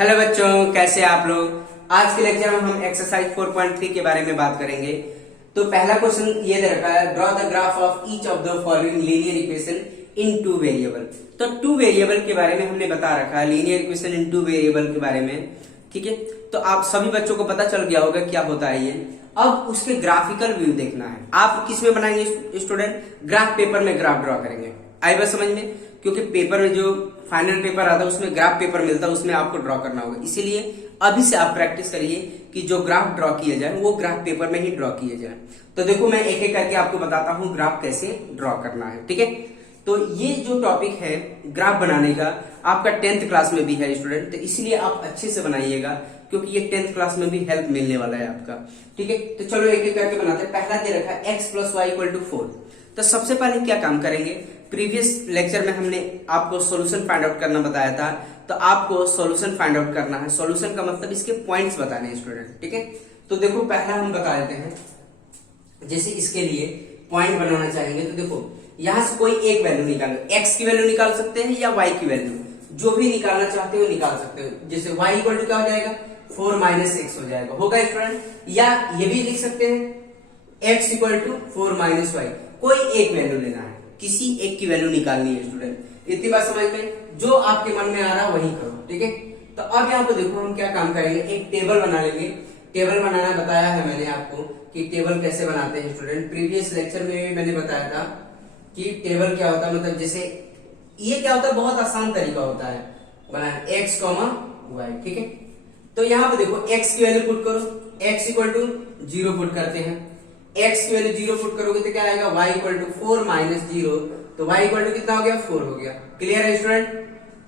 Hello बच्चों, कैसे आप लोग। आज के लेक्चर में हम एक्सरसाइज 4.3 के बारे में बात करेंगे। तो पहला क्वेश्चन ये दे रखा है, draw the graph of each of the following linear equation in two variable. तो टू वेरिएबल के बारे में हमने बता रखा है, linear equation in two variable के बारे में। ठीक है, तो आप सभी बच्चों को पता चल गया होगा क्या होता है ये। अब उसके ग्राफिकल व्यू देखना है। आप किस में बनाएंगे स्टूडेंट? ग्राफ पेपर में ग्राफ ड्रॉ करेंगे। आई बात समझ में? क्योंकि पेपर में जो फाइनल पेपर आता है उसमें ग्राफ पेपर मिलता है, उसमें आपको ड्रॉ करना होगा। इसीलिए अभी से आप प्रैक्टिस करिए कि जो ग्राफ ड्रॉ किए जाए वो ग्राफ पेपर में ही ड्रॉ किए जाए। तो देखो, मैं एक एक करके आपको बताता हूँ ग्राफ कैसे ड्रॉ करना है। ठीक है, तो ये जो टॉपिक है ग्राफ बनाने का, आपका 10th क्लास में भी है स्टूडेंट, तो इसलिए आप अच्छे से बनाइएगा क्योंकि ये 10th क्लास में भी हेल्प मिलने वाला है आपका। ठीक है, तो चलो एक एक करके बनाते हैं। पहला दे रखा है x + y = 4। तो सबसे पहले क्या काम करेंगे, प्रीवियस लेक्चर में हमने आपको सॉल्यूशन फाइंड आउट करना बताया था, तो आपको सॉल्यूशन फाइंड आउट करना है। सॉल्यूशन का मतलब इसके पॉइंट्स बताने हैं स्टूडेंट। ठीक है, तो देखो पहला हम बता देते हैं, जैसे इसके लिए पॉइंट बनाना चाहेंगे तो देखो यहां से कोई एक वैल्यू निकालो। x की वैल्यू निकाल सकते हैं या y की वैल्यू, जो भी निकालना चाहते हो निकाल सकते हो। जैसे y = क्या हो जाएगा, 4 - x हो जाएगा, होगा स्टूडेंट। या ये भी लिख सकते हैं x = 4 - y। कोई एक वैल्यू लेना है, किसी एक की वैल्यू निकालनी है स्टूडेंट। इतनी बात समझ में? जो आपके मन में आ रहा है वही करो। ठीक है, तो अब यहाँ पे देखो हम क्या काम करेंगे, एक टेबल बना लेंगे। टेबल बनाना बताया है मैंने आपको कि टेबल कैसे बनाते हैं स्टूडेंट। प्रीवियस लेक्चर में भी मैंने बताया था कि टेबल क्या होता है, मतलब जैसे ये क्या होता है, बहुत आसान तरीका होता है बनाने, x, y। ठीक है, तो यहाँ पे देखो x की वैल्यू पुट करो, x = 0 पुट करते हैं। x की वैल्यू 0 पुट करोगे तो क्या आएगा, y = 4 - 0, तो y = कितना हो गया, 4 हो गया। क्लियर है स्टूडेंट?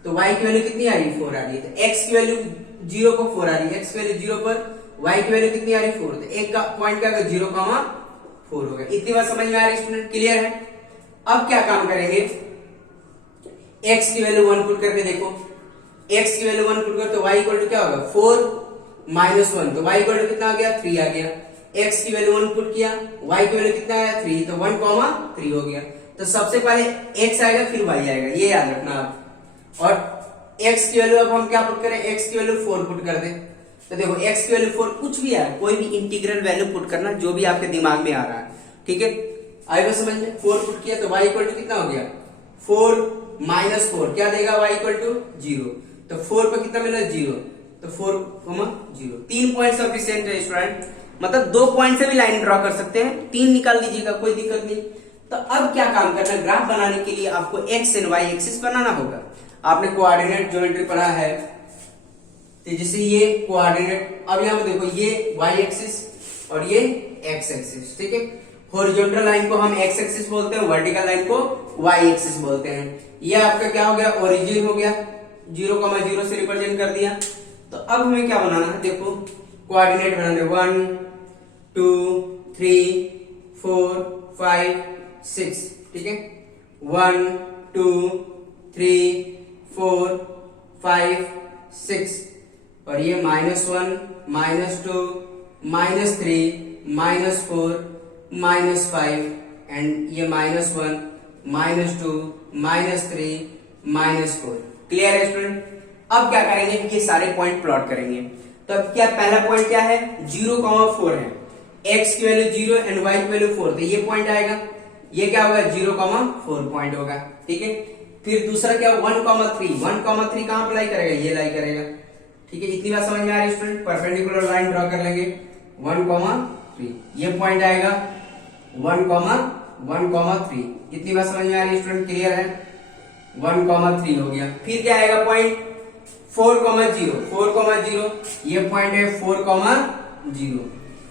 तो y की वैल्यू कितनी आ रही है, 4 आ रही है। तो x की वैल्यू 0 को 4 आ रही है, x की वैल्यू 0 पर y की वैल्यू कितनी आ रही है, 4। तो एक का पॉइंट क्या होगा, 0, 4 हो गया। इतनी बात समझ में आ रही है स्टूडेंट? क्लियर है? अब क्या काम करेंगे, x की वैल्यू 1 पुट करके देखो। x की वैल्यू 1 पुट कर तो y = क्या होगा, 4 - 1, तो y = कितना आ गया, 3 आ गया। x की वैल्यू 1 पुट किया, y की वैल्यू कितना आया, 3, तो 1, 3 हो गया। तो सबसे पहले x आएगा फिर y आएगा, ये याद रखना आप। और x की वैल्यू अब हम क्या पुट करें, x की वैल्यू 4 पुट कर दें। तो देखो x की वैल्यू 4, कुछ भी है, कोई भी इंटीग्रल वैल्यू पुट करना जो भी आपके दिमाग में आ रहा है। ठीक है, आई बात समझ में? 4 पुट किया तो y = कितना हो गया, 4 - 4 क्या देगा, y = 0। तो 4 पर कितना मिला, 0, तो 4, 0। 3 पॉइंट सफिशिएंट है स्टूडेंट, मतलब 2 पॉइंट से भी लाइन ड्रॉ कर सकते हैं, 3 निकाल लीजिएगा, कोई दिक्कत नहीं। तो अब क्या काम करना है, ग्राफ बनाने के लिए आपको x एंड y एक्सिस बनाना होगा। आपने कोऑर्डिनेट ज्योमेट्री पढ़ा है, तो जैसे ये कोऑर्डिनेट, अब यहाँ पे देखो ये y एक्सिस और ये x एक्सिस। ठीक है, हॉरिजॉन्टल लाइन को हम x एक्सिस बोलते हैं, वर्टिकल लाइन को y एक्सिस बोलते हैं। ये आपका क्या हो गया, ओरिजिन हो गया, 0, 0 से रिप्रेजेंट कर दिया। तो अब हमें क्या बनाना है, देखो कोऑर्डिनेट बनाने, 1 2 3 4 5 6। ठीक है, 1 2 3 4 5 6, और ये -1 -2 -3 -4 -5, एंड ये -1 -2 -3 -4। क्लियर है स्टूडेंट? अब क्या करेंगे, ये सारे पॉइंट प्लॉट करेंगे। तो अब क्या, पहला पॉइंट क्या है, 0, 4 है, x की वैल्यू 0 एंड y की वैल्यू 4, तो ये पॉइंट आएगा। ये क्या होगा, 0, 4 पॉइंट होगा। ठीक है, फिर दूसरा क्या, 1, 3 कहां अप्लाई करेगा, ये लाई करेगा। ठीक है, इतनी बात समझ में आ रही है स्टूडेंट? परपेंडिकुलर लाइन ड्रॉ कर लेंगे, 1, 3, ये पॉइंट आएगा 1, 3। इतनी बात समझ में आ रही है स्टूडेंट? क्लियर है? 1, 3 हो गया। फिर क्या आएगा पॉइंट, 4, 0, ये पॉइंट है 4, 0।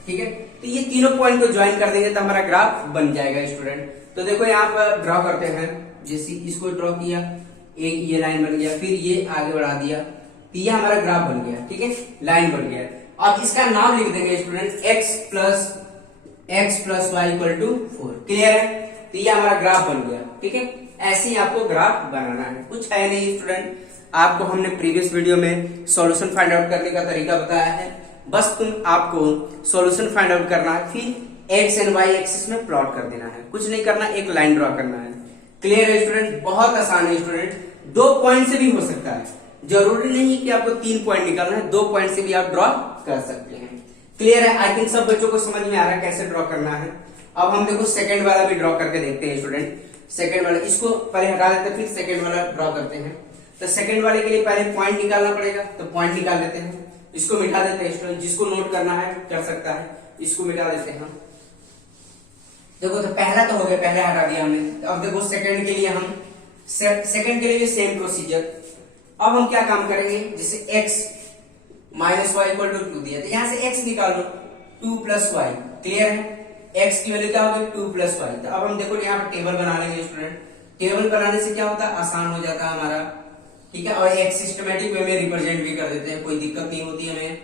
ठीक है, तो ये तीनों पॉइंट को ज्वाइन कर देंगे तो हमारा ग्राफ बन जाएगा स्टूडेंट। तो देखो यहाँ पर ड्रॉ करते हैं, जैसे इसको ड्रॉ किया, एक ये लाइन बन गया, फिर ये आगे बढ़ा दिया, तो ये हमारा ग्राफ बन गया। ठीक है, लाइन बन गया। अब इसका नाम लिख देंगे स्टूडेंट, x + y = 4। क्लियर है? तो ये हमारा ग्राफ बन गया। ठीक है, ऐसे ही आपको ग्राफ बनाना है, कुछ है नहीं स्टूडेंट। आपको हमने प्रीवियस वीडियो में सॉल्यूशन फाइंड आउट करने का तरीका बताया है, बस आपको सॉल्यूशन फाइंड आउट करना है, फिर x एंड y एक्सिस में प्लॉट कर देना है, कुछ नहीं करना, एक लाइन ड्रॉ करना है। क्लियर है स्टूडेंट? बहुत आसान है स्टूडेंट, 2 पॉइंट से भी हो सकता है, जरूरी नहीं है कि आपको 3 पॉइंट निकालना है, 2 पॉइंट से भी आप ड्रॉ कर सकते हैं। क्लियर है? आई थिंक सब बच्चों को समझ में आ रहा है कैसे ड्रॉ करना है। अब हम देखो सेकंड वाला भी ड्रॉ करके देखते हैं स्टूडेंट। सेकंड वाला इसको पहले हटा देते हैं, फिर सेकंड वाला ड्रॉ करते हैं। तो सेकंड वाले के लिए पहले पॉइंट निकालना पड़ेगा, तो पॉइंट निकाल लेते हैं। इसको मिटा देते हैं स्टूडेंट, जिसको नोट करना है कर सकता है, इसको मिटा देते हैं। देखो तो पहला तो हो गया, पहले हटा दिया हमने। अब देखो सेकंड के लिए हम सेकंड के लिए सेम प्रोसीजर। अब हम क्या काम करेंगे, जैसे x minus y equal to 2 दिया, तो यहां से x निकाल लो, 2 प्लस वाई। क्लियर है? x की वैल्यू क्या होगी, 2 प्लस वाई। तो अब हम देखो यहाँ पर टेबल बना लेंगे स्टूडेंट। टेबल बनाने से क्या होता है, आसान हो जाता है हमारा, ठीक है। और एक सिस्टमेटिक वे में रिप्रेजेंट भी कर देते हैं, कोई दिक्कत नहीं होती हमें।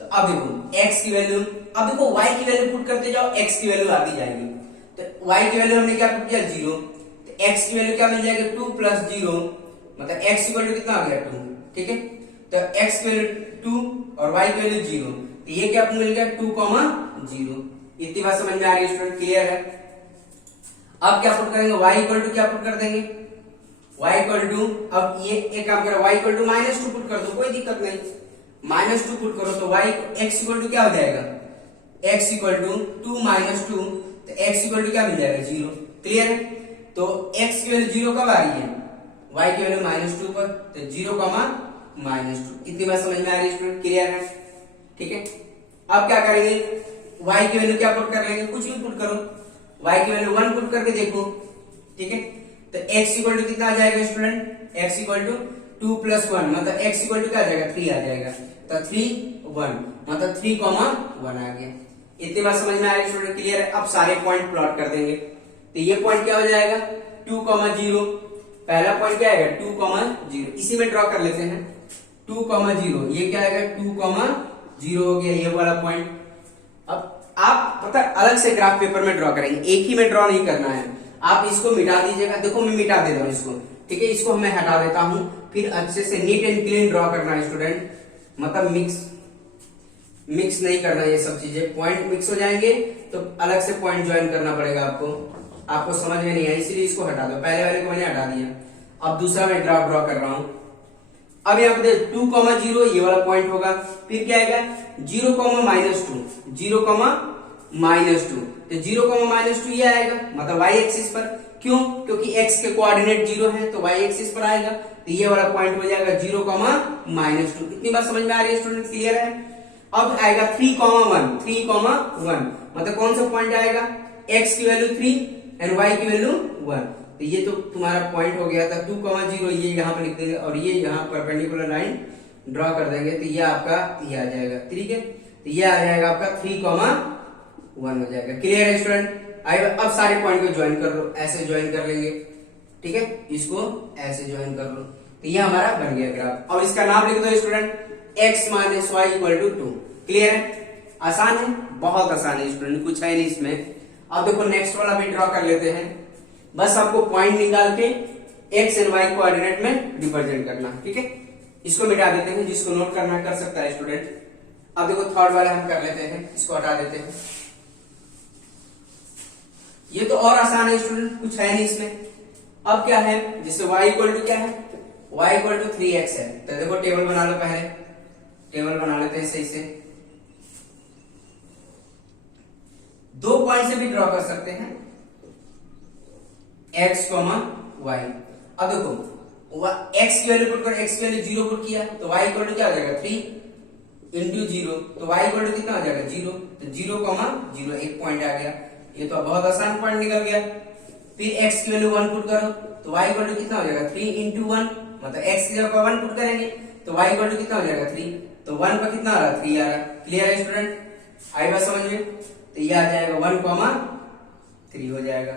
तो अब देखो x की वैल्यू, अब देखो y की वैल्यू पुट करते जाओ, x की वैल्यू आती जाएगी। तो y की वैल्यू हमने क्या पुट किया, 0। तो x की वैल्यू क्या मिल जाएगी, 2 प्लस 0, मतलब x इक्वल टू कितना आ गया, 2। ठीक है, तो x की वैल्यू 2 और y की वैल्यू 0, तो ये क्या मिल गया, 2,0। इतनी बात समझ में आ रही है स्टूडेंट? क्लियर है? अब क्या पुट करेंगे, y इक्वल टू क्या पुट कर देंगे, y इक्वल टू, अब ये एक काम करो, y इक्वल टू -2 पुट कर दो, कोई दिक्कत नहीं, -2 पुट करो तो y x इक्वल टू क्या हो जाएगा, x इक्वल टू 2 - 2, तो x इक्वल टू क्या मिल जाएगा, 0। क्लियर है? तो x की वैल्यू 0 कब आ रही है, y की वैल्यू -2 पर, तो 0, -2। इतनी बात समझ में आ रही है स्टूडेंट? क्लियर है? ठीक है, अब क्या करेंगे, y की वैल्यू क्या पुट कर लेंगे, कुछ भी पुट करो, y की वैल्यू 1 पुट करके देखो। ठीक है, तो x इक्वल टू कितना आ जाएगा student, x equal to 2 plus 1, मतलब x इक्वल टू क्या आ जाएगा, 3 आ जाएगा। तो 3 1 मतलब 3, 1 आ गया। इतनी बात समझ में आ रही है स्टूडेंट? क्लियर है? अब सारे पॉइंट प्लॉट कर देंगे। तो ये पॉइंट क्या हो जाएगा, 2, 0। पहला पॉइंट क्या आएगा, 2, 0, इसी में ड्रॉ कर लेते हैं। 2, 0, ये क्या आएगा, 2, 0 हो गया ये वाला पॉइंट। अब आप पता अलग से ग्राफ पेपर में ड्रॉ करेंगे, एक ही में ड्रॉ नहीं करना है। आप इसको मिटा दीजिएगा, देखो मैं मिटा देता हूँ इसको, ठीक है, इसको मैं हटा देता हूँ, फिर अच्छे से नीट एंड क्लीन ड्रॉ करना है स्टूडेंट, मतलब मिक्स नहीं करना ये सब चीजें। पॉइंट मिक्स हो जाएंगे तो अलग से पॉइंट ज्वाइन करना पड़ेगा आपको समझ में नहीं आया, इसलिए इसको हटा दो। पहले वाले को मैंने हटा दिया, अब दूसरा मैं ड्रॉ कर रहा हूं। अब यहाँ पे 2, 0 ये वाला पॉइंट होगा, फिर क्या आएगा 0, -2, 0, -2, तो 0, -2 ये आएगा, मतलब y एक्सिस पर। क्यों? क्योंकि x के कोऑर्डिनेट 0 है तो y एक्सिस पर आएगा, तो ये वाला पॉइंट हो जाएगा 0, -2। इतनी बात समझ में आ रही है स्टूडेंट? क्लियर है? अब आएगा 3, 1, मतलब कौन सा पॉइंट आएगा, x की वैल्यू 3 एंड y की वैल्यू 1, तो ये तो तुम्हारा पॉइंट हो गया था। 2, 0 ये यहाँ पे लिख देंगे और ये यहाँ परपेंडिकुलर लाइन ड्रॉ कर देंगे, तो ये आपका ये आ जाएगा। ठीक है, तो ये आ जाएगा आपका 3, 1 हो जाएगा। क्लियर है स्टूडेंट? अब सारे पॉइंट को ज्वाइन कर लो, ऐसे ज्वाइन कर लेंगे। ठीक है, इसको ऐसे ज्वाइन कर लो, तो ये हमारा बन गया ग्राफ। अब इसका नाम लिख दो स्टूडेंट, x - y = 2। क्लियर है? आसान है, बहुत आसान है स्टूडेंट, कुछ है नहीं इसमें। अब देखो नेक्स्ट वाला भी ड्रॉ कर लेते हैं, बस आपको पॉइंट निकाल के x एंड y कोऑर्डिनेट में रिप्रेजेंट करना। ठीक है, इसको मिटा देते हैं, जिसको नोट करना कर सकता है स्टूडेंट। अब देखो थर्ड वाला हम कर लेते हैं, इसको हटा देते हैं। ये तो और आसान है स्टूडेंट, कुछ है नहीं इसमें। अब क्या है, जिससे y = क्या है, y = 3x है। तो देखो टेबल बना लो, पहले टेबल बना लेते हैं सही से। 2 पॉइंट से भी ड्रॉ कर सकते हैं, x, y। अब देखो x की वैल्यू पुट करो, x की वैल्यू 0 पुट किया तो y = क्या हो जाएगा, 3 × 0, तो y = कितना हो जाएगा, 0, तो 0, 0 एक पॉइंट आ गया। ये तो बहुत आसान पॉइंट निकल गया। फिर x की वैल्यू 1 पुट करो तो y = कितना हो जाएगा, 3 × 1, मतलब x की जगह 1 पुट करेंगे तो y = कितना हो जाएगा, 3, तो 1 पर कितना आ रहा है, 3 आ रहा है। क्लियर है स्टूडेंट? आई बात समझ में? तो ये आ जाएगा 1, 3 हो जाएगा।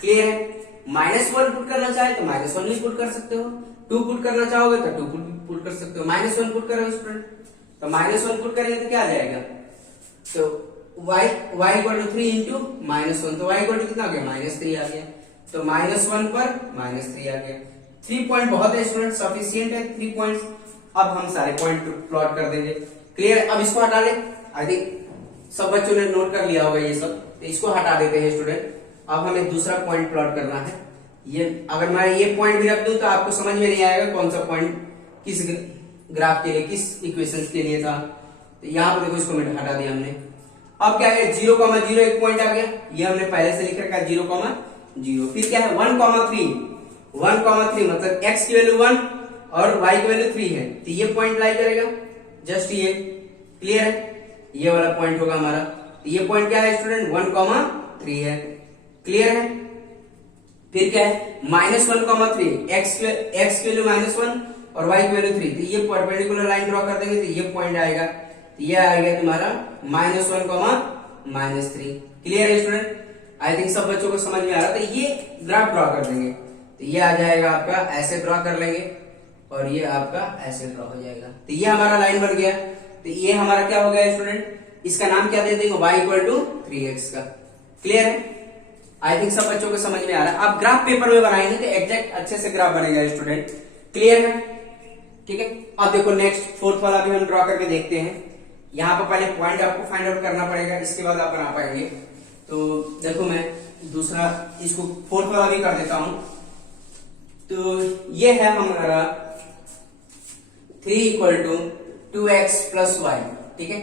क्लियर है? -1 पुट करना चाहे तो -1 भी पुट कर सकते हो, 2 पुट करना चाहोगे तो 2 पुट कर सकते हो। -1 पुट करो स्टूडेंट, तो -1 पुट करेंगे तो क्या आ जाएगा, तो y = 3 × -1, तो y = कितना आ गया, -3 आ गया, तो -1 पर -3 आ गया। 3 पॉइंट बहुत है स्टूडेंट, सफिशिएंट है 3 पॉइंट्स। अब हम सारे पॉइंट प्लॉट कर देंगे। क्लियर? अब इसको हटा ले, आई थिंक सब बच्चों ने नोट कर लिया होगा ये सब, तो इसको हटा देते हैं स्टूडेंट। अब हमें दूसरा पॉइंट प्लॉट करना है। ये अगर मैं ये पॉइंट भी रख दूं तो आपको समझ में नहीं आएगा कौन सा पॉइंट किस ग्राफ के लिए, किस इक्वेशंस के लिए था। तो यहाँ पर देखो इसको मैं हटा दिया हमने। अब क्या है 0,0 एक पॉइंट आ गया, ये हमने पहले से लिख रखा है 0,0। फिर क्या है 1,3 मतलब x की वैल्यू 1 और y की वैल्यू 3 है, तो ये पॉइंट लाई करेगा जस्ट ये। क्लियर है, ये वाला पॉइंट होगा हमारा। तो ये पॉइंट क्या है स्टूडेंट 1,3 है। क्लियर है। फिर क्या है -1,3 x की वैल्यू -1 और y की वैल्यू 3, तो ये परपेंडिकुलर लाइन ड्रॉ कर देंगे तो ये पॉइंट आएगा, तो ये आ गया तुम्हारा -1, -3। क्लियर है स्टूडेंट, आई थिंक सब बच्चों को समझ में आ रहा। तो ये ग्राफ ड्रॉ कर देंगे, तो ये आ जाएगा आपका, ऐसे ड्रॉ कर लेंगे और ये आपका ऐसे ड्रॉ हो जाएगा। तो ये हमारा लाइन बन गया। तो ये हमारा क्या हो गया स्टूडेंट, इसका नाम क्या दे देंगे y = 3x का। क्लियर है, आई थिंक सब बच्चों को समझ में आ रहा है। आप ग्राफ पेपर में बनाएंगे तो एग्जैक्ट अच्छे से ग्राफ बनेगा स्टूडेंट। क्लियर है, ठीक है। अब देखो नेक्स्ट फोर्थ वाला भी हम ड्रॉ करके देखते हैं। यहाँ पर पहले पॉइंट आपको फाइंड आउट करना पड़ेगा, इसके बाद आप बना पाएंगे। तो देखो मैं दूसरा इसको फोर्थ वाला भी कर देता हूं। तो ये है हमारा 3 = 2x + y, ठीक है।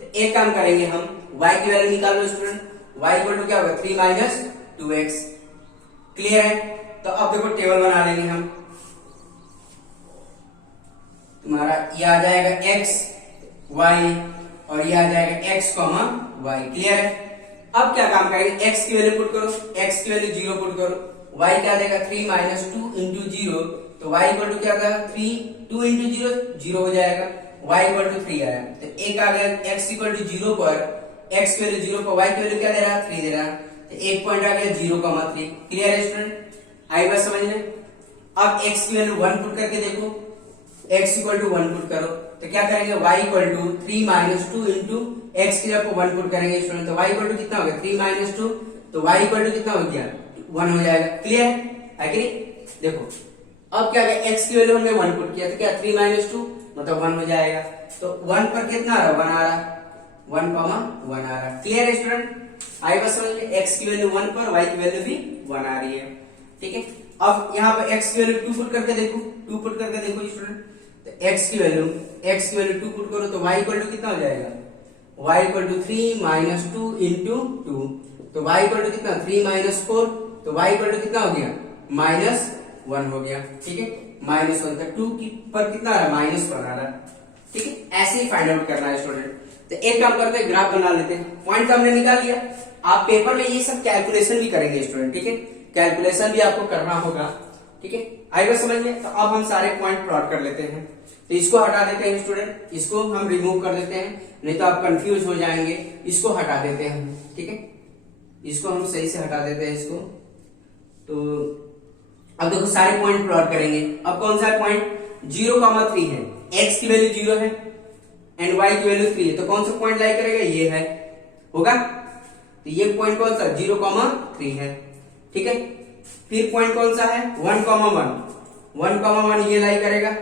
तो एक काम करेंगे हम, y की वैल्यू निकाल लो स्टूडेंट। y = क्या होगा 3 - 2x। क्लियर है, तो अब देखो टेबल बना लेंगे हम। तुम्हारा ये आ जाएगा x y और ये आ जाएगा x, y। क्लियर है। अब क्या काम करेंगे, x की वैल्यू पुट करो, x की वैल्यू 0 पुट करो, y क्या देगा 3 - 2 × 0, तो y = क्या था 3, 2 × 0 0 हो जाएगा, y = 3 आया। तो एक आ गया x = 0 पर, x की वैल्यू 0 पर y की वैल्यू क्या दे रहा है 3 दे रहा है, तो एक पॉइंट आ गया 0,3। क्लियर है स्टूडेंट, आई बात समझ में। अब x की वैल्यू 1 पुट करके देखो, x = 1 पुट करो, तो क्या करेंगे y = 3 - 2 × x की जगह 1 पुट करेंगे स्टूडेंट, तो y = कितना हो गया 3 - 2, तो y = कितना हो गया 1 हो जाएगा। क्लियर है कि नहीं। देखो अब क्या है x की वैल्यू हमने 1 पुट किया, तो क्या 3 - 2 मतलब 1 हो जाएगा, तो 1 पर कितना आ रहा 1 आ रहा, 1,1 आ रहा। क्लियर है स्टूडेंट, आई बस समझ में। x की वैल्यू 1 पर y की वैल्यू भी 1 आ रही है, ठीक है। अब यहाँ पर x की वैल्यू 2 पुट करके देखो, 2 पुट करके देखो स्टूडेंट, तो x की वैल्यू 2 पुट करो, तो y = कितना हो जाएगा, y = 3 - 2 × 2, तो y = कितना 3 - 4, तो y = कितना हो गया -1 हो गया, ठीक है। -1 था 2 की पर कितना आ रहा -1 आ रहा, ठीक है। ऐसे ही फाइंड आउट करना है स्टूडेंट। तो एक काम करते हैं, ग्राफ बना लेते हैं। पॉइंट तो हमने निकाल लिया, आप पेपर में ये सब कैलकुलेशन भी करेंगे स्टूडेंट, ठीक है। कैलकुलेशन भी आपको करना होगा, ठीक है। आएगा समझ में। तो अब हम सारे पॉइंट प्लॉट कर लेते हैं। तो इसको हटा देते हैं स्टूडेंट, इसको हम रिमूव कर देते हैं, नहीं तो आप कंफ्यूज हो जाएंगे। इसको हटा देते हैं, ठीक है। इसको हम सही से हटा देते हैं इसको। तो अब देखो सारे पॉइंट प्लॉट करेंगे। अब कौन सा पॉइंट 0,3 है, x की वैल्यू 0 है एंड y की वैल्यू 3 है, तो कौन सा पॉइंट लाई करेगा, ये है होगा। तो ये पॉइंट कौन सा 0,3 है, ठीक है। फिर पॉइंट कौन सा है 1,1 ये लाई करेगा,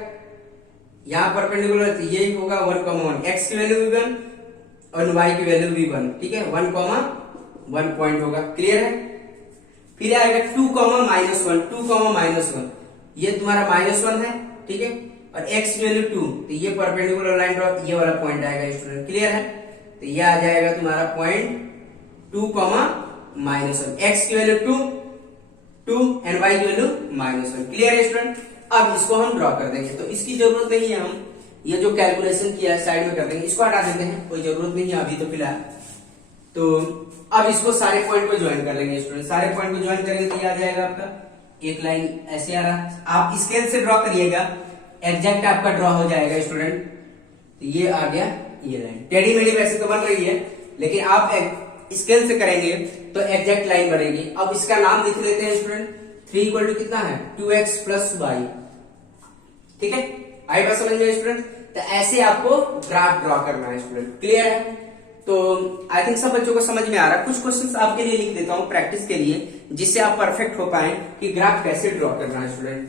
यहां परपेंडिकुलर ये होगा 1,1, x की वैल्यू भी 1 और y की वैल्यू भी 1, ठीक है। 1,1 पॉइंट होगा। क्लियर है। फिर आएगा 2,-1 ये तुम्हारा -1 है, ठीक है, और x की वैल्यू 2, तो ये परपेंडिकुलर लाइन ड्रॉ, ये वाला पॉइंट आएगा स्टूडेंट। क्लियर है। तो ये आ जाएगा तुम्हारा पॉइंट 2,-1, x की वैल्यू 2 एंड y की वैल्यू -1। क्लियर है स्टूडेंट। अब इसको हम ड्रॉ कर देंगे, तो इसकी जरूरत नहीं है, हम ये जो कैलकुलेशन किया है साइड में कर देंगे, इसको हटा देते हैं, कोई जरूरत नहीं है अभी तो फिलहाल। तो अब इसको सारे पॉइंट को ज्वाइन कर लेंगे स्टूडेंट। सारे पॉइंट को ज्वाइन करेंगे तो ये आ जाएगा आपका एक लाइन ऐसे आ रहा। आप स्केल से ड्रॉ करिएगा, एग्जैक्ट आपका ड्रॉ हो जाएगा स्टूडेंट। तो ये आ गया ये लाइन, टेढ़ी मेढ़ी वैसे तो बन रही है, लेकिन आप स्केल से करेंगे तो एग्जैक्ट लाइन बनेगी। अब इसका नाम लिख लेते हैं स्टूडेंट। 3 = कितना है 2x + y, ठीक है। आई बात समझ में स्टूडेंट। तो ऐसे आपको ग्राफ ड्रॉ करना है स्टूडेंट। क्लियर है। तो आई थिंक सब बच्चों को समझ में आ रहा है। कुछ क्वेश्चंस आपके लिए लिख देता हूं प्रैक्टिस के लिए, जिससे आप परफेक्ट हो पाए कि ग्राफ कैसे ड्रॉ करना है स्टूडेंट।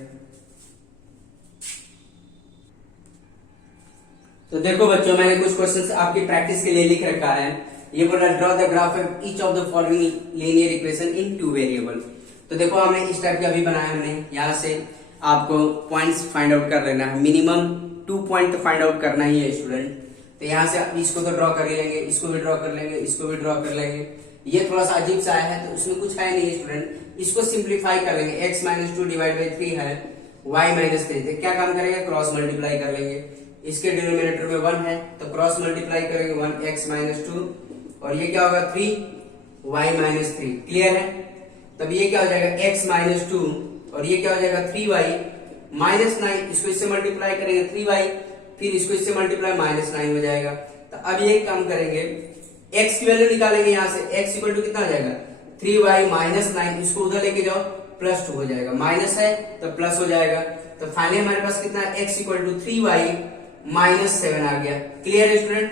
तो देखो बच्चों, मैंने कुछ क्वेश्चंस आपकी प्रैक्टिस के लिए लिख रखा है। ये बोला draw the graph of each of the following linear equation in 2 variable. तो देखो हमने इस टाइप का अभी बनाया हमने यहाँ से। आपको पॉइंट्स फाइंड आउट कर लेना है, मिनिमम 2 पॉइंट तो फाइंड आउट करना ही है स्टूडेंट। तो यहाँ से इसको तो ड्रॉ कर ही लेंगे, इसको भी ड्रॉ कर लेंगे, इसको भी ड्रॉ कर लेंगे। ये थोड़ा सा अजीब सा है तो उसमें कुछ है नहीं स्टूडेंट, इसको सिंप्लीफाई कर लेंगे। x माइनस 2 डिवाइड बाई 3 है y माइनस 3, तो क्या काम करेंगे, क्रॉस मल्टीप्लाई कर लेंगे। इसके डिनोमिनेटर में 1 है तो क्रॉस मल्टीप्लाई करेंगे 1x माइनस 2, और ये क्या होगा 3y माइनस 3। क्लियर है? तब ये क्या हो जाएगा x माइनस 2, और ये क्या हो जाएगा 3y माइनस 9। इसको इससे मल्टीप्लाई करेंगे 3y, फिर इसको इससे मल्टीप्लाई माइनस 9 हो जाएगा। तो अब ये काम करेंगे, x की वैल्यू निकालेंगे यहाँ से। x इक्वल टू कितना आ जाएगा 3y माइनस 9, इसको उधर लेके जाओ प्लस 2 हो जाएगा, माइनस है तो प्लस हो जाएगा। तो फाइनली हमारे पास कितना है, x equal to 3y minus 7 आ गया। क्लियर है student?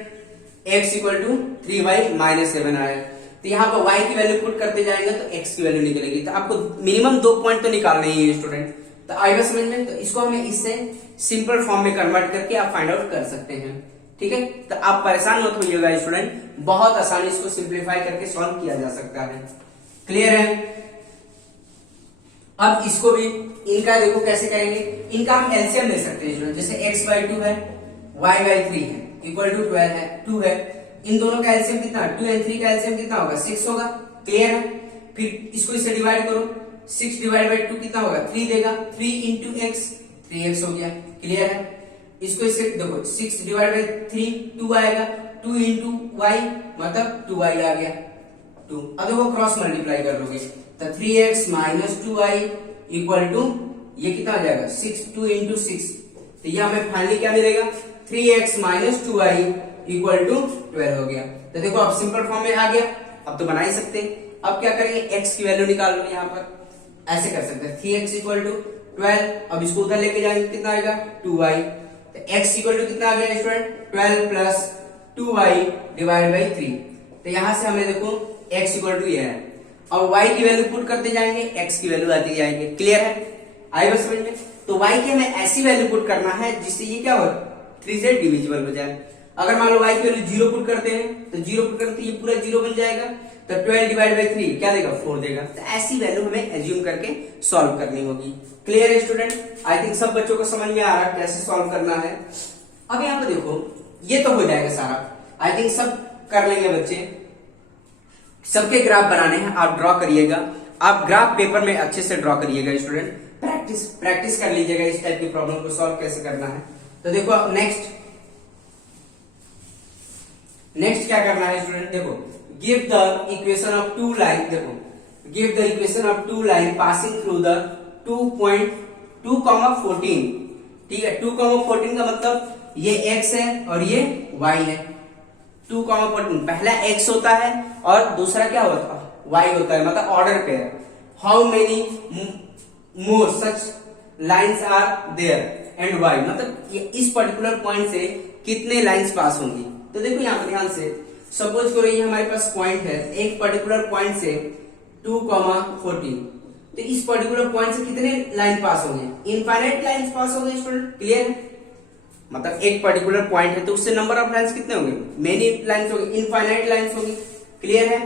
x equal to 3y minus 7 आया। तो यहाँ पर y की वैल्यू पुट करते जाएंगे तो x की वैल्यू निकलेगी। तो आपको मिनिमम 2 पॉइंट तो निकालने ही है स्टूडेंट। तो आएगा समझ में? तो इसको हमें इससे सिंपल फॉर्म में कन्वर्ट करके आप फाइंड आउट कर सकते हैं। ठीक है? तो आप परेशान मत होइएगा स्टूडेंट, बहुत आसानी इसको सिंप्लीफाई करके सॉल्व किया जा सकता है। क्लियर है? अब इसको भी इनका देखो कैसे करेंगे, इनका हम एलसीएम ले सकते हैं स्टूडेंट। जैसे x बाई 2 है, y बाई 3 है, इक्वल टू 12 है, 2 है। इन दोनों का एलसीएम कितना, 2 एंड 3 का एलसीएम कितना होगा, 6 होगा। क्लियर है? फिर इसको इससे डिवाइड करो, 6 डिवाइड बाई 2 कितना होगा, 3 देगा। 3 इंटू x, 3x हो गया। क्लियर है? इसको इससे देखो, 6 डिवाइड बाई 3 2 आएगा, 2 इंटू y मतलब 2y आ गया 2। अब देखो क्रॉस मल्टीप्लाई कर लोगे तो 3x minus 2y equal to ये कितना आ जाएगा 6, 2 इंटू 6। तो ये हमें फाइनली क्या मिलेगा, 3x minus 2y equal to 12 हो गया। तो देखो अब सिंपल फॉर्म में आ गया, अब तो बना ही सकते हैं। अब क्या करेंगे, x की वैल्यू निकाल लो, यहाँ पर ऐसे कर सकते हैं 3x इक्वल टू 12। अब इसको उधर लेके जाएंगे, कितना आएगा 2y। तो x इक्वल टू कितना आ गया student, 12 plus 2y divide by 3। तो यहां से हमें देखो x इक्वल टू ये है, और y की वैल्यू पुट करते जाएंगे, x की वैल्यू आती जाएगी। क्लियर है? आई बस समझ में? तो y की हमें ऐसी वैल्यू पुट करना है जिससे ये क्या हो 3 से डिविजिबल हो जाए। अगर मान लो y की वैल्यू 0 पुट करते हैं तो 0 पुट करते ये पूरा 0 बन जाएगा। तो 12 डिवाइड बाई 3 क्या देगा, 4 देगा। तो ऐसी वैल्यू हमें एज्यूम करके सॉल्व करनी होगी। क्लियर है स्टूडेंट? आई थिंक सब बच्चों को समझ में आ रहा है कैसे सॉल्व करना है। अब यहाँ पे देखो ये तो हो जाएगा सारा, आई थिंक सब कर लेंगे बच्चे। सबके ग्राफ बनाने हैं, आप ड्रॉ करिएगा। आप ग्राफ पेपर में अच्छे से ड्रॉ करिएगा स्टूडेंट, प्रैक्टिस कर लीजिएगा इस टाइप की प्रॉब्लम को सॉल्व कैसे करना है। तो देखो नेक्स्ट क्या करना है स्टूडेंट, देखो give the equation of 2 line, देखो give the equation of 2 line passing through the 2.2,14। ठीक है, 2,14 का मतलब ये x है और ये y है। 2,14 पहला x होता है और दूसरा क्या होता है, y होता है, मतलब order pair. How many more such lines are there and y, मतलब ये इस पर्टिकुलर पॉइंट से कितने लाइन्स पास होंगी। तो देखो यहाँ पर ध्यान से, सपोज करो ये हमारे पास पॉइंट है, एक पर्टिकुलर पॉइंट से 2,14, तो इस पर्टिकुलर पॉइंट से कितने लाइन पास होंगे, इनफाइनाइट लाइन्स पास होंगे स्टूडेंट। क्लियर है? मतलब एक पर्टिकुलर पॉइंट है तो उससे नंबर ऑफ लाइन्स कितने होंगे, मेनी लाइन्स होंगे, इनफाइनाइट लाइन्स होंगी। क्लियर है?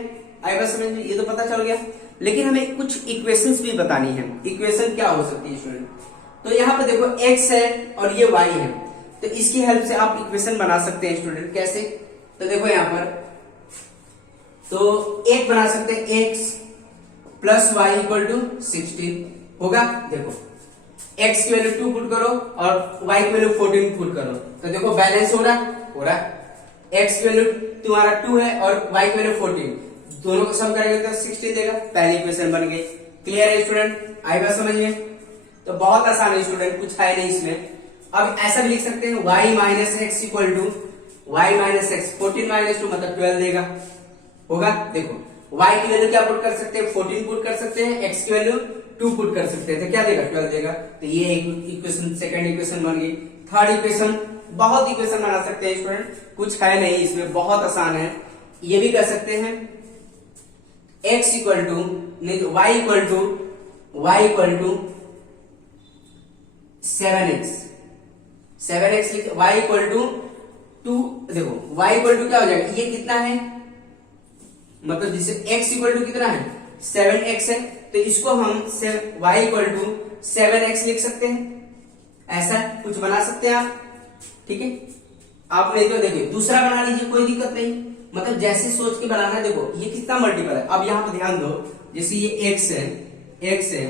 आई बात समझ में? ये तो पता चल गया, लेकिन हमें कुछ इक्वेशंस भी बतानी है। इक्वेशन क्या हो सकती है स्टूडेंट, तो यहाँ पे देखो x है और ये y है, तो इसकी हेल्प से आप इक्वेशन बना सकते हैं स्टूडेंट। कैसे? तो देखो यहाँ पर तो एक बना सकते हैं, x plus y equal to 16 होगा। देखो x की वैल्यू 2 पुट करो और y की वैल्यू 14 पुट करो, तो देखो बैलेंस हो रहा। x की वैल्यू तुम्हारा 2 है और y की वैल्यू 14, दोनों को सम करेंगे तो 16 देगा। पहली इक्वेशन बन गई। क्लियर है स्टूडेंट? आई बात समझ में? तो बहुत आसान है स्टूडेंट, कुछ है नहीं इसमें। अब ऐसा भी लिख सकते हैं y minus x equal to y minus x, 14 minus 2 मतलब 12 देगा, होगा। देखो y की वैल्यू क्या पुट कर सकते हैं, 14 पुट कर सकते हैं, x की वैल्यू 2 पुट कर सकते हैं, तो क्या देगा 12 देगा। तो ये इक्वेशन, सेकंड इक्वेशन बन गई। थर्ड इक्वेशन, बहुत इक्वेशन बना सकते हैं स्टूडेंट, कुछ है नहीं इसमें, बहुत आसान है। ये भी कर सकते हैं x इक्वल टू, नहीं तो y इक्वल टू 7x लिख, y इक्वल टू 2, देखो y इक्वल टू क्या हो जाएगा, ये कितना है, मतलब जिसे x इक्वल टू कितना है 7x है, तो इसको हम y इक्वल टू 7x लिख सकते हैं, ऐसा कुछ बना सकते हैं आप, ठीक है। आप नहीं तो देखिए दूसरा बना लीजिए, कोई दिक्कत नहीं, मतलब जैसे सोच के बनाना है। देखो ये कितना मल्टीपल है, अब यहाँ पर ध्यान दो, जैसे ये x है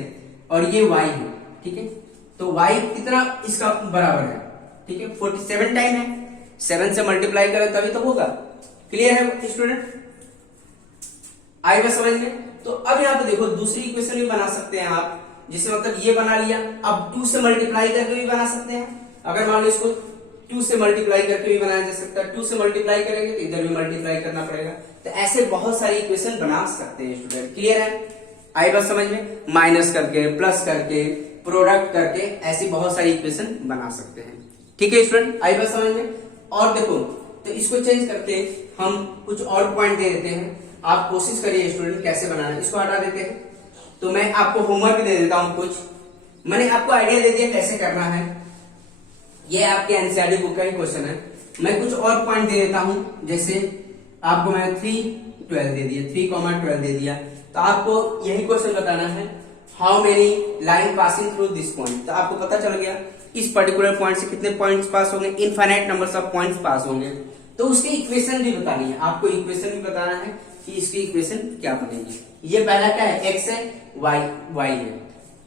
और ये y है, ठीक है। तो y कितना इसका बराबर है, ठीक है, 47 टाइम है, 7 से मल्टीप्लाई करें तभी तो होगा। क्लियर है स्टूडेंट, आई बात समझ में। तो अब यहाँ पे देखो दूसरी इक्वेशन भी बना सकते हैं आप, जिसे मतलब ये बना लिया, अब 2 से मल्टीप्लाई करके भी बना सकते हैं। अगर मान लो इसको 2 से मल्टीप्लाई करके भी बनाया जा सकता है, 2 से मल्टीप्लाई करेंगे तो इधर भी मल्टीप्लाई करना पड़ेगा। तो ऐसे बहुत सारी इक्वेशन बना सकते हैं स्टूडेंट, क्लियर है, आई बात समझ में। माइनस करके, प्लस करके, प्रोडक्ट करके, ऐसी बहुत सारी इक्वेशन बना सकते हैं, ठीक है स्टूडेंट, आई बात समझ में। और देखो तो इसको चेंज करके हम कुछ और पॉइंट दे देते हैं, आप कोशिश करिए स्टूडेंट कैसे बनाना है। इसको हटा देते हैं, तो मैं आपको होमवर्क दे देता हूं कुछ, मैंने आपको आइडिया दे दिया कैसे करना है, ये आपके एनसीईआरटी बुक का ही क्वेश्चन है। मैं कुछ और पॉइंट दे देता हूं, जैसे आपको मैं 3 दे दिया, 3,12 दे दिया, तो आपको यही क्वेश्चन बताना है, how many line passing through this point. तो आपको पता चल गया इस पर्टिकुलर पॉइंट से कितने पॉइंट्स पास होंगे, इनफाइनाइट नंबर्स ऑफ पॉइंट्स पास होंगे। तो उसकी इक्वेशन भी बतानी है आपको, इक्वेशन भी बताना है कि इसकी इक्वेशन क्या बनेगी। ये पहला क्या है, x है, y है,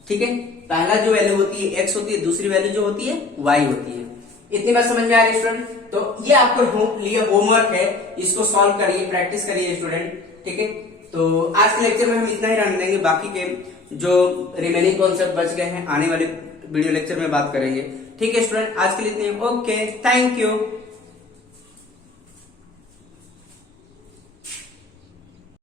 ठीक है। पहला जो वैल्यू होती है x होती है, दूसरी वैल्यू जो होती है y होती है। इतनी बात समझ में आ रही है स्टूडेंट। तो ये आपको लिए होमवर्क है, इसको सॉल्व करिए, प्रैक्टिस करिए स्टूडेंट, ठीक है। तो आज के लेक्चर में हम इतना ही रहने देंगे, बाकी के जो रिमेनिंग कॉन्सेप्ट बच गए हैं आने वाले वीडियो लेक्चर में बात करेंगे, ठीक है स्टूडेंट। आज के लिए इतने, ओके, थैंक यू।